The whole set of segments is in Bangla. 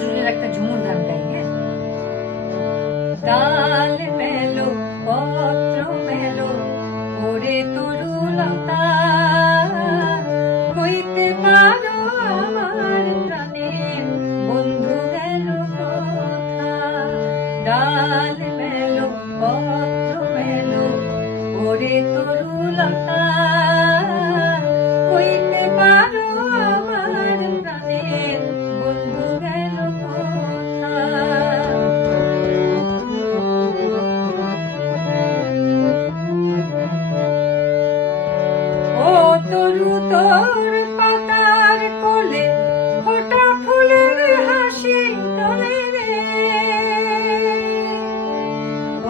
নজরুলের একটা ঝুমুর গান গাই। হ্যাঁ, ডাল মেলো পত্র মেলো ওরে তরুলতা, কইতে পারো আমার প্রাণের বন্ধু গেল কোথা। ডাল মেলো পত্র মেলো ওরে তরুলতা, কইতে পারো আমার প্রাণের বন্ধু গেল কোথা। ও তরু তোর পাতার কোলে ফোটা ফুলের হাসি তোলে রে,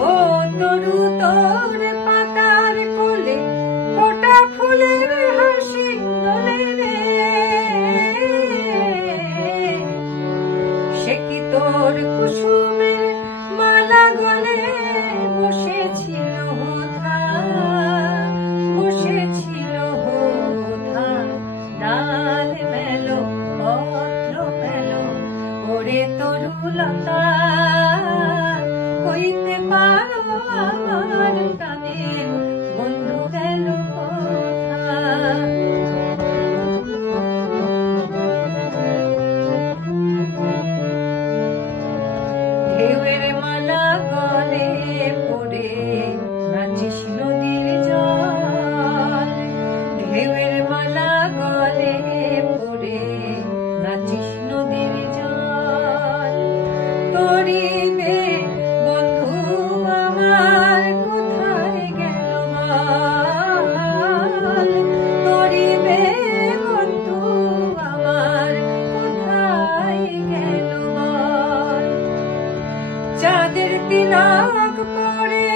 ও তরু তোর পাতার কোলে ফোটা ফুলের হাসি তোলে রে। সে কি তোর কুসুমের মালা গলে বসেছিল হোথা, বসেছিল হোথা। ডাল মেলো পত্র মেলো ওরে তরুলতা, কইতে পারো আমার প্রাণের বন্ধু গেল কোথা। ঢেউয়ের মালা গলে পড়ে নাচিস নদীর জল, ঢেউয়ের মালা গলে পড়ে নাচিস নদীর জল। তরিবে বন্ধু আমার কোথায় গেল বল, তরিবে বন্ধু আমার কোথায় গেল বল। চাঁদের তিলক পড়ে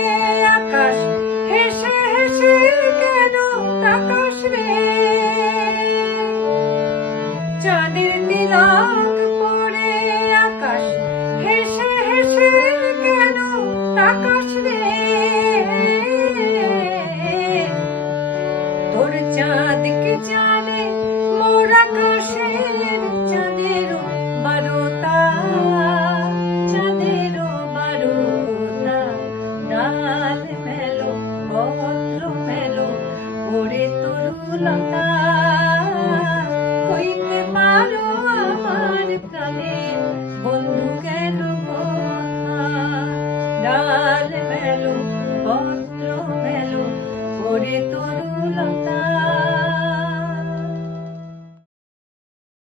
আকাশ হেসে হেসে কেন তাকাস রে, চাঁদের তিলক পড়ে আকাশ হেসে হেসে কেন তাকাস রে। তোর চাঁদ কি জানে মোর আকাশের চাঁদেরও বারোতা, চাঁদেরও বারোতা। ডাল মেলো পত্র মেলো ওরে তরুলতা, কইতে পারো আমার প্রাণের বন্ধু গেল কোথা। ডাল মেলো